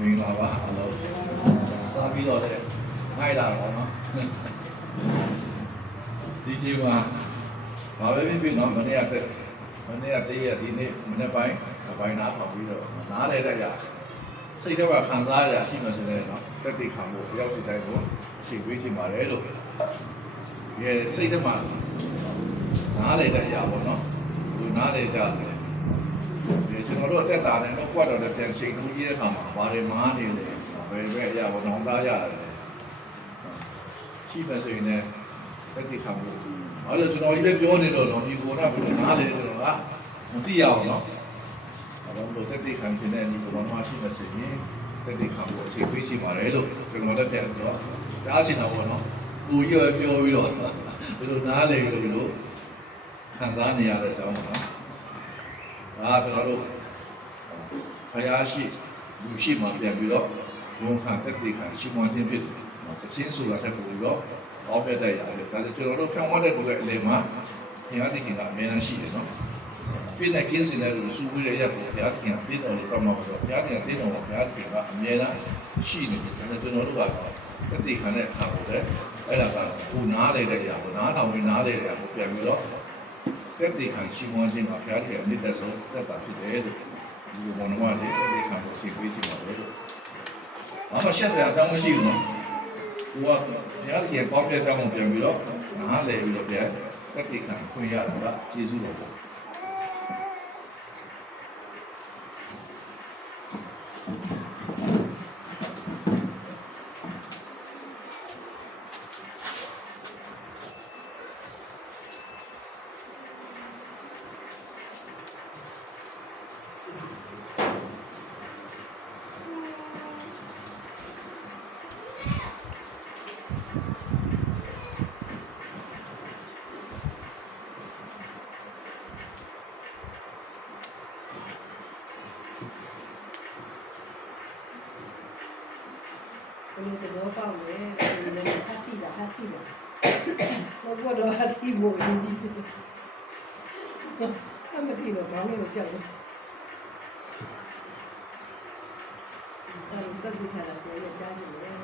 မင်္ဂလာပါအလုံးစားပြီးတော့လည်းနိုင်လာတော့နော်ဒီချိန်မှာဘာပဲဖြစ်ဖြစ်နော်မနေ့ကတည်းမနေ့ကတည်းကဒီနေ့မနေ့ပိုင်းအပိုင်းနားထောင်ပြီးတော့နားလဲတဲ့ရစိတ်ထဲမှာခံစားရရှိမှဆိုရင်နော်တက်တိခံဖို့ရောက်စီတိုင်းကိုရှင်းပေးချင်ပါတယ်လို့ရေစိတ်ထဲမှာနားလဲတဲ့ရပါတော့ဒီနားလဲကြတယ် ဒီကျွန်တော်တို့အသက်တာနဲ့တော့ကွက်တော့တဲ့ပြန်ချိန်လို့ကြီးတဲ့အခါမှာဘာတွေမားနေလဲဘယ်ပဲရပါတော့သားရတယ်ရှိမှဆိုရင်လည်းတက်တိခံဖို့အဲ့လိုကျွန်တော်ကြီးလည်းပြောနေတော့တော့ဒီကိုကဘယ်လိုနားလဲဆိုတော့ကမသိရအောင်နော်အဲ့တော့လို့တက်တိခံခြင်းနဲ့ဒီဘောမှာရှိမှဆိုရင်တက်တိခံဖို့အခြေပေးချင်ပါတယ်လို့ကျွန်တော်လည်းပြန်တော့တားချင်တာပေါ့နော်ကိုကြီးရောပြောပြီးတော့ဘယ်လိုနားလဲလို့ဒီလိုခံစားနေရတဲ့အကြောင်းပေါ့နော် ဒါကကျွန်တော်တို့ဖယားရှိလူရှိမှပြန်ပြီးတော့ဝန်ခံတက်တိခံရှိမှခြင်းဖြစ်တယ်နော်တချင်းဆိုတာတက်ပြီးတော့အောက်ပြတဲ့ရတယ်ဒါဆိုကျွန်တော်တို့ဖြောင်းဝတ်တဲ့ကိုယ်အလယ်မှာဘုရားတခင်ကအများကြီးရှိတယ်နော်ပြည့်တဲ့ကင်းစင်တဲ့လူစုဝေးရရက်ကိုဘုရားတခင်ပြည့်တော်လို့တောင်းမှာဆိုတော့ဘုရားတခင်ပြည့်တော်ကိုဘုရားတခင်ကအများကြီးရှိနေတယ်ဒါဆိုကျွန်တော်တို့ကတော့တတိခံတဲ့အခါကိုလည်းအဲ့ဒါကဘူနားလေတဲ့အရာကိုနားထောင်ပြီးနားလေတဲ့အရာကိုပြန်ပြီးတော့ တတိခံရှိမှခြင်းကဘုရားတခင်အမြင့်တဲ့ဆုံးသက်တာဖြစ်တယ်လို့ဒီဘောနမလေးတတိခံကိုသိပေးချင်ပါတယ်လို့ဘာမှရှက်စရာအကြောင်းမရှိဘူးနော်သူကဘုရားတကယ်ပေါင်းပြတဲ့အောင်ပြန်ပြီးတော့နားလည်ပြီးတော့ပြန်တက်တိခံခွင့်ရတာကကျေးဇူးတော်ပေါ့ ဘယ်လိုသဘောပေါက်လဲဒီလိုဟတ်တိတာဟတ်တိတာဘော ကတော့ဟတ်တိမို့အင်းကြီးအမတိတော့ခေါင်းလေးကိုကြောက်တယ်အဲ့ဒါတက်စီခါလာဆိုရင်ကြားချင်တယ်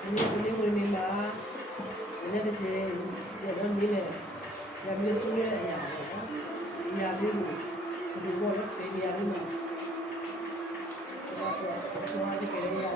ဒီနေ့ဒီနေ့ဝင်လာလည်းတစ်ချက်ရတော့နေလေရမျိုးဆိုးရတဲ့အရာပေါ့နော်ဒီအရာလေးကိုဒီဘောတော့ဒီအရာလေးကိုတော့တော့ဒီကလေးရတယ်ဒီ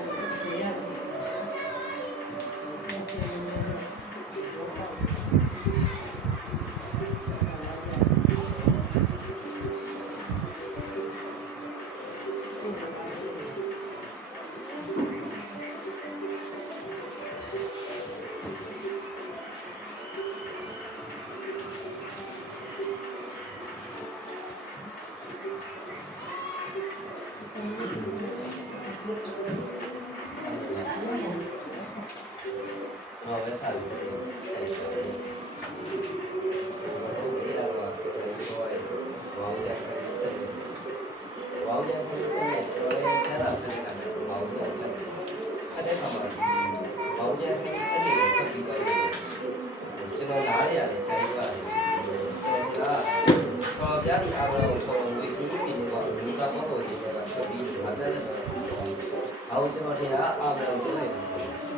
အောင်ကျွန်တော်ထင်တာအားလုံးကိုလည်း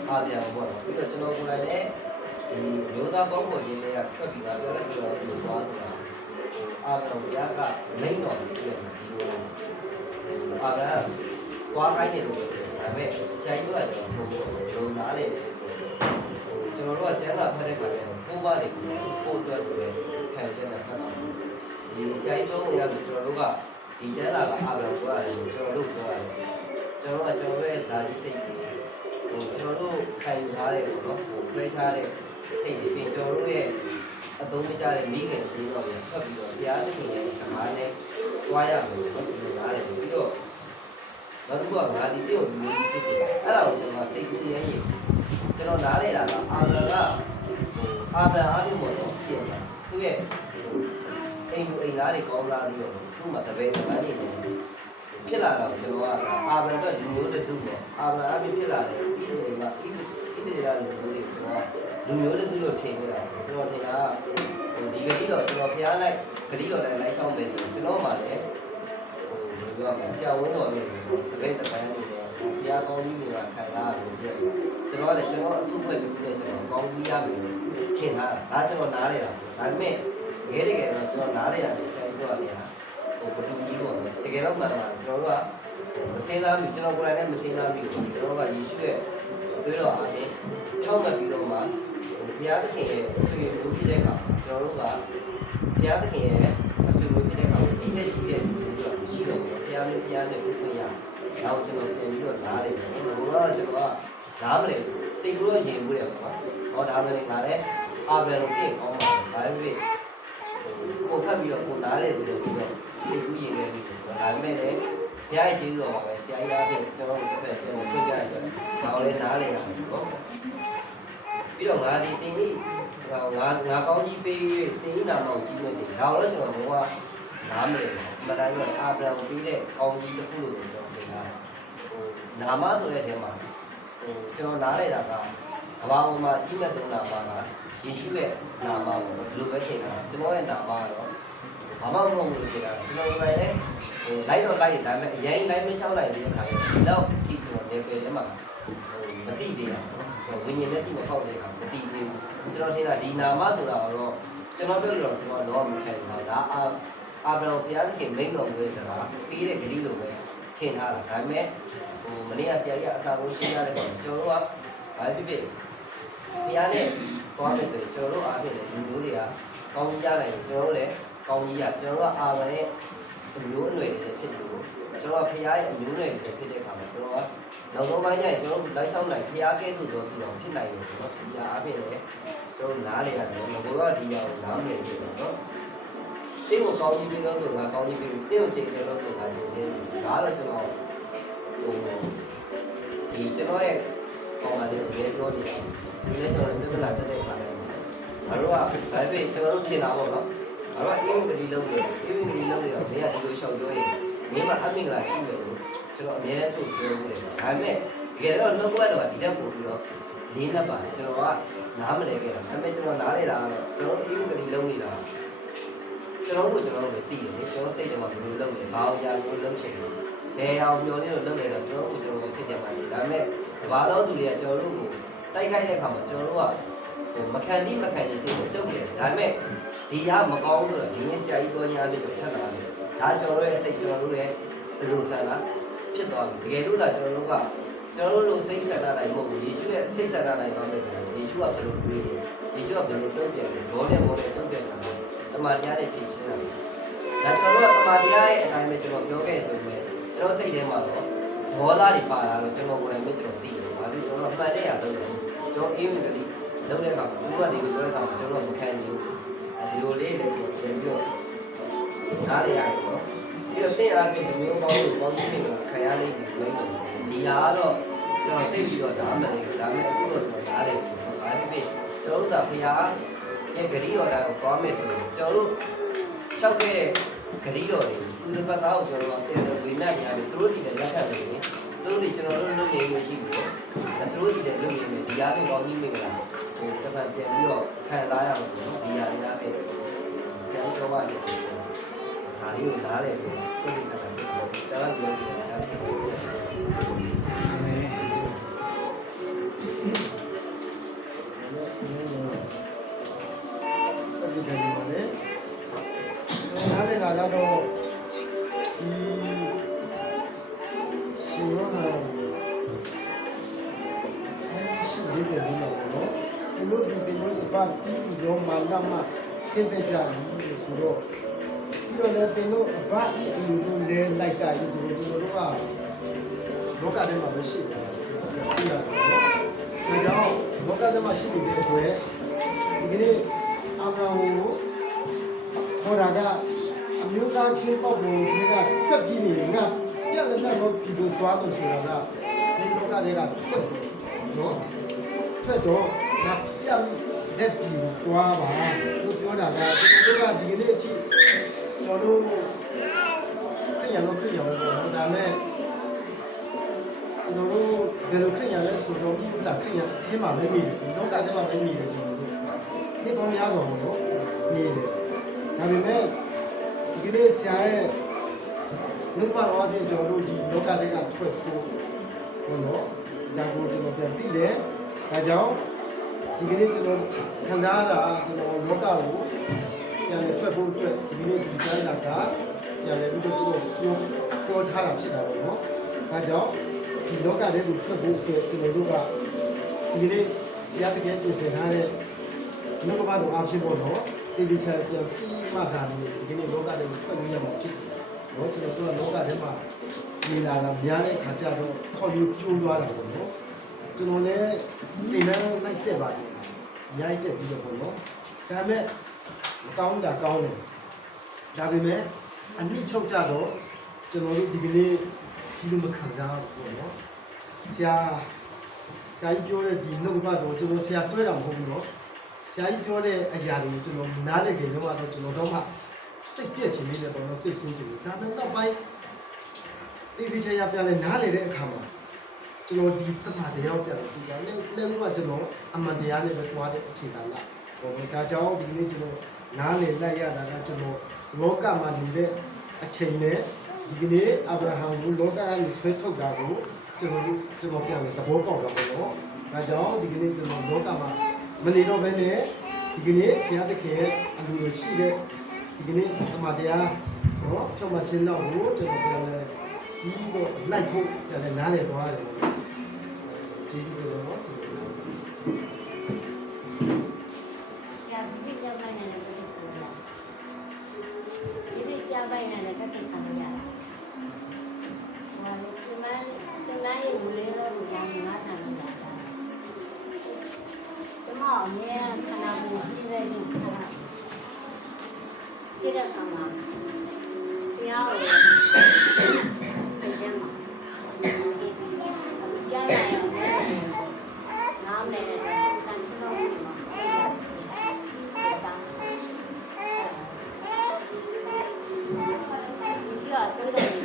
အားပြောင်းပေါ့နော်ပြီးတော့ကျွန်တော်ကိုယ်တိုင်လည်းဒီမျိုးသားပေါင်းပေါ်ခြင်းတွေကထွက်ပြီးတော့ပြောလိုက်ပြီးတော့ဒီလိုသွားဆိုတာအားလုံးဗျာကမိန်တော်ကြီးပြည်နေဒီလိုအားလည်းသွားခိုင်းနေလို့ဒါပေမဲ့ဆိုင်ရွာတော့ဘုံဘုံလုံးနားလေတယ်ကျွန်တော်တို့ကကျန်းလာဖက်တဲ့ခါကျတော့ကိုယ်ပါလေကိုယ်အတွက်ဆိုလည်းခံပြတဲ့ခါတော့ဒီဆိုင်တုံးရဆိုကျွန်တော်တို့ကဒီကျန်းလာကအားလုံးသွားတယ်ကျွန်တော်တို့သွားတယ် ကျွန်တော်တို့ကကျွန်တော်တို့ရဲ့ဇာတိစိတ်တွေဟိုကျွန်တော်တို့ခံယူထားတဲ့ပေါ့နော်ဟိုခွဲထားတဲ့စိတ်တွေပြင်ကျွန်တော်တို့ရဲ့အသုံးမကျတဲ့မိခင်တွေတော့ပြန်ဖတ်ပြီးတော့တရားသခင်ရဲ့စကားနဲ့တွားရမယ်ပေါ့ဒီလိုလားတယ်ပြီးတော့ဘာလို့ကငါဒီတယောက်မျိုးကြီးဖြစ်တယ်အဲ့ဒါကိုကျွန်တော်စိတ်ကူးရရင်ကျွန်တော်နားလေတာကအာဗြဟံကအာဗြဟံအားဖြင့်ပေါ့နော်ပြင်တာသူ့ရဲ့အိမ်ကိုအိမ်သားတွေကောင်းစားပြီးတော့သူ့မှာတပည့်တပန်းနေတယ် ဖြစ်လာတာကိုကျွန်တော်ကအာဗြဟံအတွက်လူမျိုးတစ်စုပေါ့အာဗြဟံအဖြစ်ဖြစ်လာတယ်ဣသရေလဣသဣသရေလလူမျိုးတွေကျွန်တော်လူမျိုးတစ်စုလို့ထင်ခဲ့တာကျွန်တော်ထင်တာဟိုဒီဒီကတိတော့ကျွန်တော်ဖျားလိုက်ဂတိတော်တိုင်းလိုက်ဆောင်မယ်ဆိုကျွန်တော်မှလည်းဟိုဘယ်လိုပြောမလဲဆရာဝန်တော်မျိုးတပည့်တပန်းနေတယ်ဖျားကောင်းကြီးတွေကခံစားရတယ်ပြည့်ကျွန်တော်လည်းကျွန်တော်အစုဖွဲ့ပြီးတော့ကျွန်တော်ကောင်းကြီးရမယ်ထင်ထားတာဒါကျွန်တော်နားလေတာဒါပေမဲ့တကယ်တကယ်တော့ကျွန်တော်နားလေတာလေဆရာကြီးပြောနေတာဟိုဘလူကြီးပေါ့နော်တ ကယ်တော့မှန်ပါကျွန်တော်တို့ကမစင်းသားဘူးကျွန်တော်ကိုယ်တိုင်လည်းမစင်းသားဘူးကျွန်တော်ကယေရှုရဲ့သွေးတော်အားဖြင့်ချောင်းမှတ်ပြီးတော့မှဘုရားသခင်ရဲ့အဆွေမျိုးဖြစ်တဲ့အခါကျွန်တော်တို့ကဘုရားသခင်ရဲ့အဆွေမျိုးဖြစ်တဲ့အခါဒီနေ့ရှိတဲ့လူတွေကမရှိတော့ဘူးဘုရားမျိုးဘုရားနဲ့ပြည့်စုံရဒါကိုကျွန်တော်ပြန်ပြီးတော့နားတယ်ဘယ်လိုတော့ကျွန်တော်ကနားမလဲစိတ်ကူးတော့ရင်ဘူးတယ်ပေါ့ဟောဒါဆိုရင်ငါလည်းအာဗြဟံကိုပြင်ကောင်းပါဘာလို့လဲကိုဖတ်ပြီးတော့ကိုနားတယ်လို့ပြောပြီးတော့ စိတ်ကူးရင်လည်းပြီးဒါပေမဲ့လည်းဘုရားရဲ့ကျေးဇူးတော်ပါပဲဆရာကြီးအားဖြင့်ကျွန်တော်တို့တစ်ဖက်ပြန်ပြန်ပြကြရအတွက်ဒါကိုလည်းနားလေရမယ်ပေါ့ပြီးတော့ငါဒီတင်ကြီးငါငါငါကောင်းကြီးပေး၍တင်ကြီးနာမောင်ကြီးလို့စီဒါတော့ကျွန်တော်တော့နားမလဲမတိုင်းတော့အာဗြဟံပေးတဲ့ကောင်းကြီးတစ်ခုလို့ကျွန်တော်သင်တာဟိုနာမဆိုတဲ့ထဲမှာဟိုကျွန်တော်နားလဲတာကကဘာပေါ်မှာအကြီးမဲ့ဆုံးနာမကယေရှုရဲ့နာမကိုဘယ်လိုပဲချိန်တာကျွန်တော်ရဲ့နာမကတော့ ဘာမှမဟုတ်ဘူးလို့ချိန်တာကျွန်တော်ဒီပိုင်းလဲဟိုလိုက်တော့လိုက်ဒါပေမဲ့အရင်လိုက်မလျှောက်လိုက်တဲ့အခါကျဒီတော့ဒီကျွန်တော်နေပယ်ထဲမှာဟိုမသိသေးတာပေါ့ဝိညာဉ်နဲ့ဒီမဖောက်တဲ့အခါမသိသေးဘူးကျွန်တော်ထင်တာဒီနာမဆိုတာတော့ကျွန်တော်ပြောလို့တော့ကျွန်တော်တော့မခံဘူးဒါအာအာဗြဟံဘုရားသခင်မိန့်တော်မူတဲ့စကားပြီးတဲ့ဂတိလိုပဲထင်ထားတာဒါပေမဲ့ဟိုမနေ့ကဆရာကြီးကအစာကိုရှင်းရတဲ့ကောင်ကျွန်တော်တို့ကဘာဖြစ်ဖြစ်ဘုရားနဲ့သွားမယ်ဆိုရင်ကျွန်တော်တို့အားဖြင့်လူမျိုးတွေကကောင်းကြီးရနိုင်ကျွန်တော်တို့လည်း ကောင်းကြီးရကျွန်တော်တို့ကအာဗြဟံရဲ့အမျိုးအနွယ်တွေဖြစ်တယ်လို့ကျွန်တော်ကဘုရားရဲ့အမျိုးအနွယ်တွေဖြစ်တဲ့အခါမှာကျွန်တော်ကနောက်ဆုံးပိုင်းကျရင်ကျွန်တော်တို့လိုက်ဆောင်နိုင်ဖျားကဲသို့တော့သူတော်ဖြစ်နိုင်တယ်ဆိုတော့ဒီဟာအပြင်လည်းကျွန်တော်နားလေရတယ်ငါတို့ကဒီဟာကိုနားမလည်ဘူးတော့တင်းကိုကောင်းကြီးပြီးတော့သူငါကောင်းကြီးပြီးတင်းကိုချိန်တယ်လို့သူငါချိန်တယ်ဒါတော့ကျွန်တော်ဟိုဒီကျွန်တော်ရဲ့ကောင်းလာတဲ့ရေပြောနေတာဒီလည်းကျွန်တော်ပြဿနာတက်တဲ့ခါတိုင်းငါတို့ကဒါပေမဲ့ကျွန်တော်တို့ထင်တာပေါ့နော် ငါတို့ကအင်းကလေးလုံးတယ်အင်းကလေးလုံးတယ်တော့မင်းကဒီလိုရှောက်ပြောရင်မင်းကအမင်္ဂလာရှိတယ်လို့ကျွန်တော်အများနဲ့သူ့ပြောဘူးလေဒါပေမဲ့တကယ်တော့နှုတ်ကပတ်တော့ဒီတက်ပို့ပြီးတော့လေးနှစ်ပါတယ်ကျွန်တော်ကနားမလဲခဲ့တာဒါပေမဲ့ကျွန်တော်နားလေတာကတော့ကျွန်တော်ဒီကလေးလုံးနေတာကျွန်တော်တို့ကျွန်တော်တို့လည်းသိတယ်လေကျွန်တော်စိတ်ထဲမှာဘယ်လိုလုပ်လဲဘာအောင်ရာကိုလုပ်ချင်တယ်ဘယ်အောင်မျောနေလို့လုပ်နေတော့ကျွန်တော်တို့ကျွန်တော်စိတ်ထဲမှာသိဒါပေမဲ့တဘာသောသူတွေကကျွန်တော်တို့ကိုတိုက်ခိုက်တဲ့အခါမှာကျွန်တော်တို့ကဟိုမခံတိမခံချင်စိတ်ကိုတုတ်တယ်ဒါပေမဲ့ ဒီရမကောင်းဆိုတာဒီနေ့ဆရာကြီးပြောခြင်းအပြင်တော့ဆက်တာလေဒါကျွန်တော်တို့ရဲ့စိတ်ကျွန်တော်တို့ရဲ့ဘယ်လိုဆန္ဒဖြစ်သွားပြီတကယ်လို့သာကျွန်တော်တို့ကကျွန်တော်တို့လိုစိတ်ဆက်တာတိုင်းမဟုတ်ဘူးယေရှုရဲ့စိတ်ဆက်တာတိုင်းကောင်းတယ်ဆိုတော့ယေရှုကဘယ်လိုတွေးလဲယေရှုကဘယ်လိုတုံ့ပြန်လဲဘောနဲ့ဘောနဲ့တုံ့ပြန်တာတမန်တရားနဲ့ပြင်ရှင်းတာဒါကျွန်တော်တို့ကတမန်တရားရဲ့အတိုင်းပဲကျွန်တော်ပြောခဲ့ဆိုပေမဲ့ကျွန်တော်စိတ်ထဲမှာတော့ဘောသားတွေပါလာတော့ကျွန်တော်ကိုယ်တိုင်မကျွန်တော်သိတယ်ဘာလို့ကျွန်တော်အမှန်တည်းရတော့ကျွန်တော်အေးဝင်ကလေးလုံးတဲ့အခါမှာဘုရားတွေကိုပြောတဲ့အခါမှာကျွန်တော်မခံနိုင်ဘူး ဒီလိုလေးလည်းကျွန်တော်ပြန်ပြီးတော့နားရရတယ်ပေါ့ဒီတော့တင်အားဖြင့်ဒီမျိုးကောင်းလို့ကောင်းခြင်းတွေခံရလိမ့်မယ်လို့ဒီဟာကတော့ကျွန်တော်သိပြီးတော့ဒါမှလည်းဒါမဲ့အခုတော့ကျွန်တော်နားတယ်ဘာဖြစ်ဖြစ်ကျွန်တော်တို့ကဘုရားရဲ့ဂရီတော်တိုင်းကိုသွားမယ်ဆိုရင်ကျွန်တော်တို့လျှောက်ခဲ့တဲ့ဂရီတော်တွေသူတစ်ပတ်သားကိုကျွန်တော်တို့ပြန်ဝေနပ်ရတယ်သူတို့ဒီလည်းလက်ခံတယ်သူတို့ဒီကျွန်တော်တို့လုပ်နေလို့ရှိတယ်သူတို့ဒီလည်းလုပ်နေမယ်ဒီအားဖြင့်ကောင်းကြီးမင်္ဂလာ ဟိုတစ်ပတ်ပြန်ပြီးတော့ခံစားရမှာပေါ့နော်ဒီဟာတွေအားဖြင့်ဆရာတော်ပါတယ်ဒါလေးကိုနားလေပြီးသိနေတာကကျွန်တော်ပြောနေတာဖြစ်တယ်ဒီကနေ့မှာလေနားနေတာကတော့ ရောမလာမစင်တဲ့ကြတယ်ဆိုတော့ပြီးတော့လည်းတင်လို့ဘာအီအလူတို့လဲလိုက်တာဒီဆိုတော့ဒီလိုတော့လောကထဲမှာမရှိဘူးဒီလိုဒါကြောင့်လောကထဲမှာရှိနေတဲ့အတွက်ဒီကနေ့အာဗြဟံကိုခေါ်တာကအမျိုးသားချင်းပေါ့ဘုံတွေကဖက်ပြီးနေငါပြက်လက်တော့ပြည်သူသွားလို့ဆိုတာကဒီလောကတွေကဖက်တော့နော်ဖက်တော့ငါပြက် လက်ပြည်သွားပါလို့ပြောတာကကျွန်တော်တို့ကဒီကနေ့အထိကျွန်တော်တို့ပြင်ရလို့ပြင်ရလို့ပေါ့ဒါမဲ့ကျွန်တော်တို့ဘယ်လိုပြင်ရလဲဆိုတော့ဒီကပြင်ရအထဲမှာပဲနေတယ်လောကထဲမှာပဲနေတယ်ကျွန်တော်တို့ဒီပေါ်များတော့နော်နေတယ်ဒါပေမဲ့ဒီကနေ့ဆရာရဲ့လူပါတော်အပြင်ကျွန်တော်တို့ဒီလောကတွေကထွက်ဖို့ဘုနော်ဒါကိုကျွန်တော်ပြန်ပြီးတယ်ဒါကြောင့် ဒီကနေ့ကျွန်တော်ခံစားရတာကျွန်တော်လောကကိုပြန်လည်ထွက်ဖို့အတွက်ဒီကနေ့ဒီကျမ်းစာကပြန်လည်ပြီးတော့ကျွန်တော်ပြောပြောထားတာဖြစ်တာပေါ့နော်ဒါကြောင့်ဒီလောကတွေကိုထွက်ဖို့အတွက်ကျွန်တော်တို့ကဒီကနေ့ရတဲ့ကဲပြင်ဆင်ထားတဲ့လောကဘာတော့အဖြစ်ပေါ်တော့ဒီဒီချာပြန်ပြီးမှသာဒီဒီနေ့လောကတွေကိုဖွင့်လို့ရမှာဖြစ်တယ်။နော်ကျွန်တော်တို့ကလောကထဲမှာဒီလာတာများတဲ့ခါကျတော့ခေါ်ယူကျိုးသွားတာပေါ့နော်။ ကျွန်တော်လည်းဒီလမ်းလိုက်တက်ပါတယ်။ရိုက်တက်ပြီးတော့ပေါ့နော်။ဒါပေမဲ့ကောင်းတာကောင်းတယ်။ဒါပေမဲ့အနည်းချုပ်ကြတော့ကျွန်တော်တို့ဒီကနေ့ဒီလိုမခံစားဘူးပေါ့နော်။ဆရာဆရာကြီးပြောတဲ့ဒီနှုတ်ကပတ်တော့ကျွန်တော်ဆရာဆွဲတာမဟုတ်ဘူးနော်။ဆရာကြီးပြောတဲ့အရာတွေကိုကျွန်တော်နားလည်ကြတော့တော့ကျွန်တော်တော့မှစိတ်ပြက်ခြင်းလေးနဲ့ပေါ့နော်စိတ်ဆိုးခြင်းလေးဒါပေမဲ့နောက်ပိုင်းဒီဒီချာရပြန်လဲနားလည်တဲ့အခါမှာကျွန် တော်ဒီတမန်တရားကိုပြန်လဲဒီကလည်းလည်းလို့ကကျွန်တော်အမှန်တရားနဲ့ပဲတွားတဲ့အခြေခံလာပေါ့နော်ဒါကြောင့်ဒီနေ့ကျွန်တော်နားလည်လိုက်ရတာကကျွန်တော်လောကမှာနေတဲ့အချိန်နဲ့ဒီကနေ့အာဗြဟံကိုလောကကနေဆွဲထုတ်တာကိုကျွန်တော်တို့ကျွန်တော်ပြန်လဲသဘောပေါက်တာပေါ့နော်ဒါကြောင့်ဒီကနေ့ကျွန်တော်လောကမှာမနေတော့ဘဲနဲ့ဒီကနေ့ဘုရားသခင်ရဲ့အလိုလိုရှိတဲ့ဒီကနေ့သမာတရားနော်ဖြောင့်မခြင်းတော့ကိုကျွန်တော်ပြန်လဲဒီတော့လိုက်ဖို့ပြန်လဲနားလည်သွားတယ် ပေါ့ကျေးဇူးတော်နော် Ya, ini jawaban yang ada di sekolah. Ini jawaban yang ada di kamera. Walau cuma cuma yang boleh lah yang mana mana. Cuma omnya karena mungkin lagi karena tidak kamar. Ya, sejam. Còn xin lỗi, 想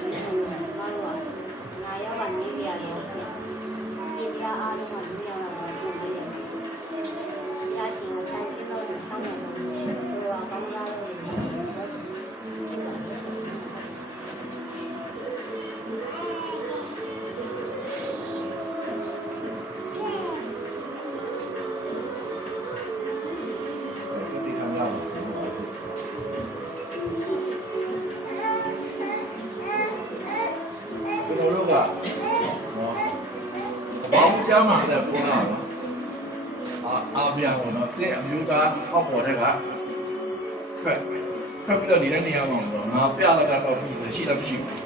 အောက်ပေါ်တဲ့ကဖက်ဖက်ပြီးတော့ဒီနေ့နေရာမှာတော့ငါပြလာကတော့ရှိလားမရှိဘူး